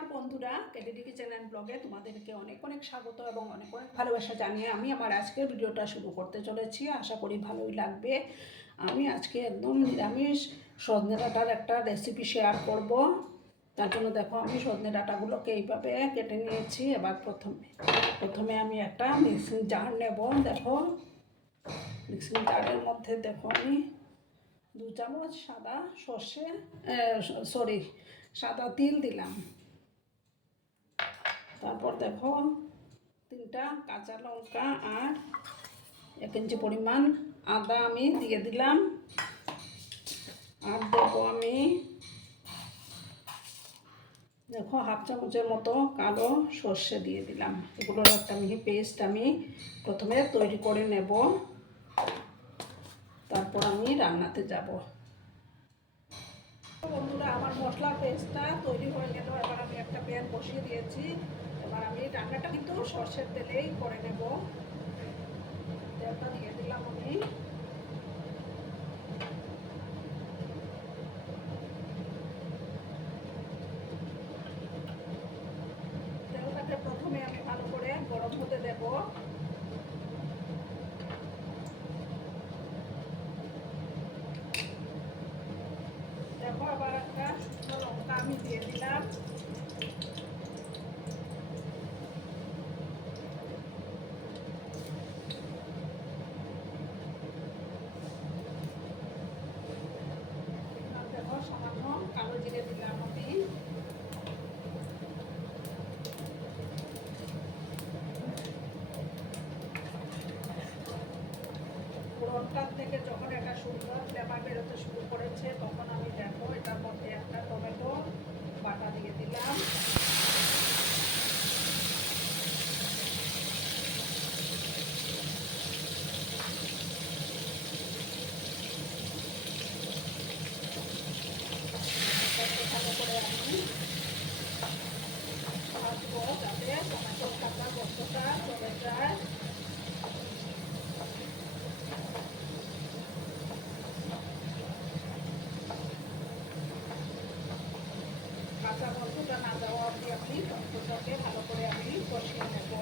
নমস্কার বন্ধুরা, KDD kitchen and ব্লগে তোমাদেরকে অনেক অনেক স্বাগত এবং অনেক অনেক ভালোবাসা জানিয়ে আমি আমার আজকের ভিডিওটা শুরু করতে চলেছি। আশা করি ভালোই লাগবে। আমি আজকে একদম নিরামিষ সজনে ডাঁটার একটা রেসিপি শেয়ার করব। তার জন্য দেখো আমি সজনে ডাঁটাগুলোকে এইভাবে কেটে নিয়েছি। এবার প্রথমে আমি একটা মিক্সিং জার নেব। দেখো মিক্সিং জারের মধ্যে দেখো আমি 2 চামচ সাদা তিল দিলাম। তারপর দেখো 3টা কাঁচা লঙ্কা আর 1 ইঞ্চি পরিমাণ আদা আমি দিয়ে দিলাম। আর দেবো আমি দেখো 1/2 চামচের মতো কালো সর্ষে দিয়ে দিলাম। এগুলোর একটা মিহি পেস্ট আমি প্রথমে তৈরি করে নেব, তারপর আমি রান্নাতে যাব। বন্ধুরা, আমার মশলা পেস্টটা তৈরি হয়ে গেল। এবার আমি একটা প্যান বসিয়ে দিয়েছি। এবার আমি রান্নাটা কিন্তু সর্ষের তেলেই করে নেব। তেলটা দিয়ে দিলাম আমি। তেলটাকে প্রথমে আমি ভালো করে গরম হতে দেব। দেখো আবার একটা শুকনো লঙ্কা আমি দিয়ে দিলাম। দেখো সামান্য কালো জিরে দিলাম আমি। ফোড়নটার থেকে যখন একটা সুন্দর ফ্লেভার বেরোতে শুরু করেছে, তখন আমি দেখো এটার মধ্যে একটা টমেটো বাটা দিয়ে দিলাম। ভালো করে আমি ভাজবো যাতে টমেটোর কাঁচা গন্ধটা চলে যায়। কাঁচা গন্ধটা না যাওয়া অবধি আমি টমেটোটাকে ভালো করে আমি কষিয়ে নেব।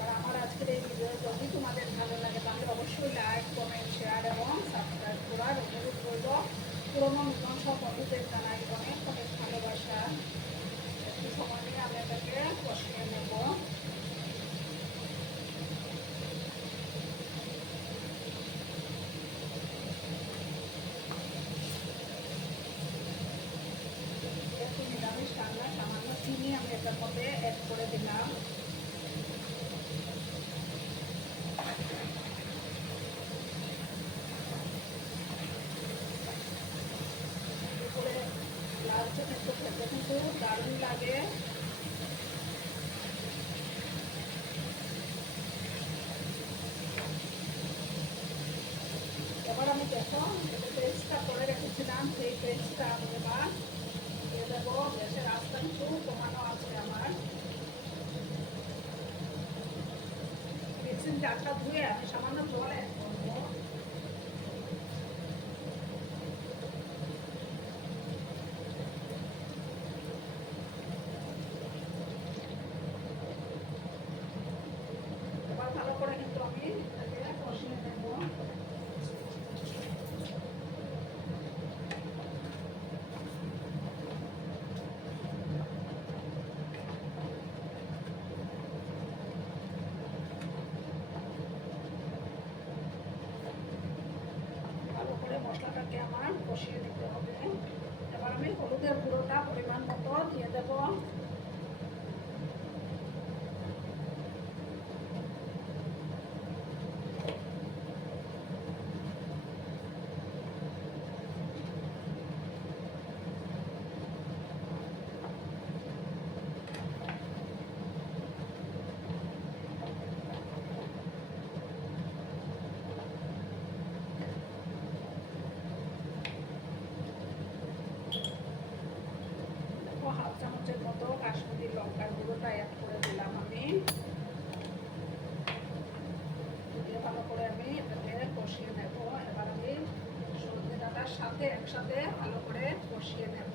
আর আমার আজকের এই ভিডিও যদি তোমাদের ভালো লাগে তাহলে অবশ্যই লাইক, কমেন্ট, শেয়ার এবং সাবস্ক্রাইব করার অনুরোধ করব। পুরোনো নতুন সব বন্ধুদের জানাই অনেক অনেক ভালোবাসা। একটু সময় নিয়ে আমি এটাকে কষিয়ে নেব। একটু নিরামিষ রান্না সামান্য চিনি আমি এটার মধ্যে অ্যাড করে দিলাম। লাল চোখের তো খেতে কিন্তু দারুণ লাগে। এবার আমি দেখো পেস্টটা করে রেখেছিলাম, সেই পেস্টটা আমি এবার দিয়ে দেবো। গ্যাসের আঁচটা একটু কমানো আছে আমার। মিক্সিং জারটা ধুয়ে আমি সামান্য জল অ্যাড করবো। এবার ভালো করে কিন্তু আমি এটাকে কষিয়ে নেব। ভালো করে মশলাটাকে আমার কষিয়ে নিতে হবে। এবার আমি হলুদের গুঁড়োটা পরিমাণ মতো দিয়ে দেবো। হাফ চামচের মতো কাশ্মীরি লঙ্কার গুঁড়োটা অ্যাড করে দিলাম আমি। দিয়ে ভালো করে আমি এটাকে কষিয়ে নেব। এবার আমি সজনে ডাঁটার সাথে একসাথে ভালো করে কষিয়ে নেব।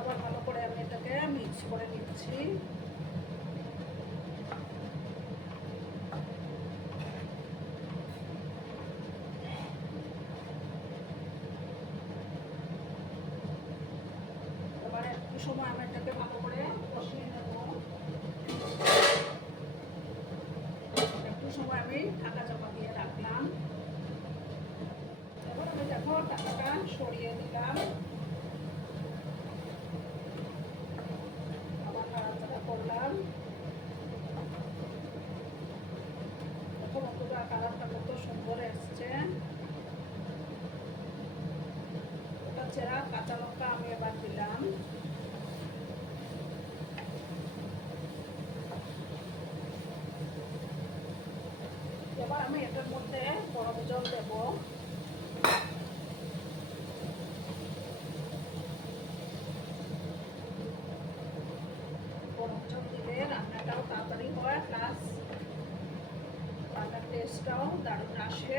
আবার ভালো করে আমি এটাকে মিক্স করে নিচ্ছি। এবার একটু সময় আমি এটাকে ভালো করে কষিয়ে নেব। একটু সময় আমি ঢাকা চাপা দিয়ে রাখলাম। এবার আমি দেখো ঢাকাটা সরিয়ে দিলাম, আবার নাড়াচাড়া করলাম। দেখো বন্ধুরা কালারটা কত সুন্দর এসছে। ওটা চেরা কাঁচা লঙ্কা আমি এবার দিলাম। এবার আমি এটার মধ্যে গরম জল দেব। গরম জল দিলে রান্নাটাও তাড়াতাড়ি হয়, প্লাস রান্নার টেস্টটাও দারুণ আসে।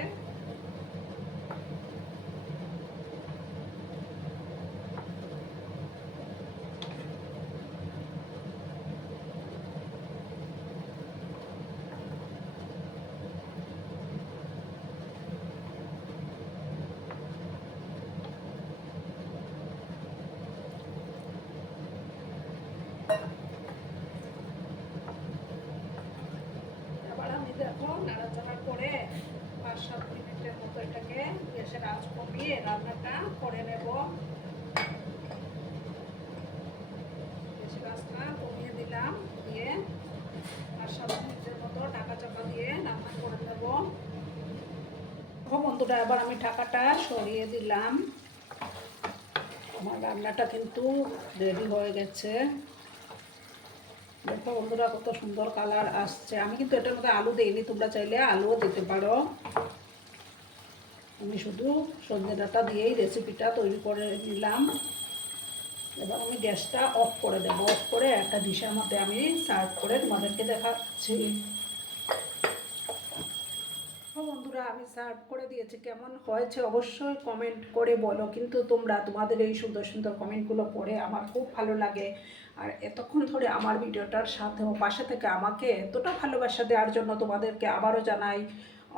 এবার আমি দেখো নাড়াচাড়া করে 5-7 মিনিটের মতো এটাকে গ্যাসের আঁচ কমিয়ে রান্নাটা করে নেব। গ্যাসের আঁচটা কমিয়ে দিলাম, দিয়ে 5-7 মিনিটের মতো ঢাকা চাপা দিয়ে রান্না করে নেব। বন্ধুরা এবার আমি ঢাকাটা সরিয়ে দিলাম। আমার রান্নাটা কিন্তু রেডি হয়ে গেছে। দেখো বন্ধুরা কত সুন্দর কালার আসছে। আমি কিন্তু এটার মধ্যে আলু দিইনি, তোমরা চাইলে আলুও দিতে পারো। আমি শুধু সজনে ডাঁটা দিয়েই রেসিপিটা তৈরি করে নিলাম। এবার আমি গ্যাসটা অফ করে দেব। অফ করে একটা ডিশের মধ্যে আমি সার্ভ করে তোমাদেরকে দেখাচ্ছি। বন্ধুরা আমি সার্ভ করে দিয়েছি, কেমন হয়েছে অবশ্যই কমেন্ট করে বলো। কিন্তু তোমাদের এই সুন্দর সুন্দর কমেন্টগুলো পড়ে আমার খুব ভালো লাগে। আর এতক্ষণ ধরে আমার ভিডিওটার সাথে ও পাশে থেকে আমাকে এতটা ভালোবাসা দেওয়ার জন্য তোমাদেরকে আবারও জানাই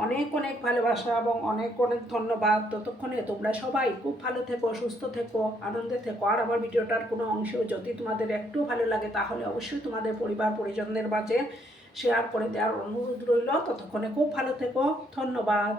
অনেক অনেক ভালোবাসা এবং অনেক অনেক ধন্যবাদ। ততক্ষণে তোমরা সবাই খুব ভালো থেকো, সুস্থ থেকো, আনন্দে থেকো। আর আমার ভিডিওটার কোনো অংশ যদি তোমাদের একটু ভালো লাগে তাহলে অবশ্যই তোমাদের পরিবার পরিজনদের মাঝে শেয়ার করে দেওয়ার অনুরোধ রইল। ততক্ষণে খুব ভালো থেকো, ধন্যবাদ।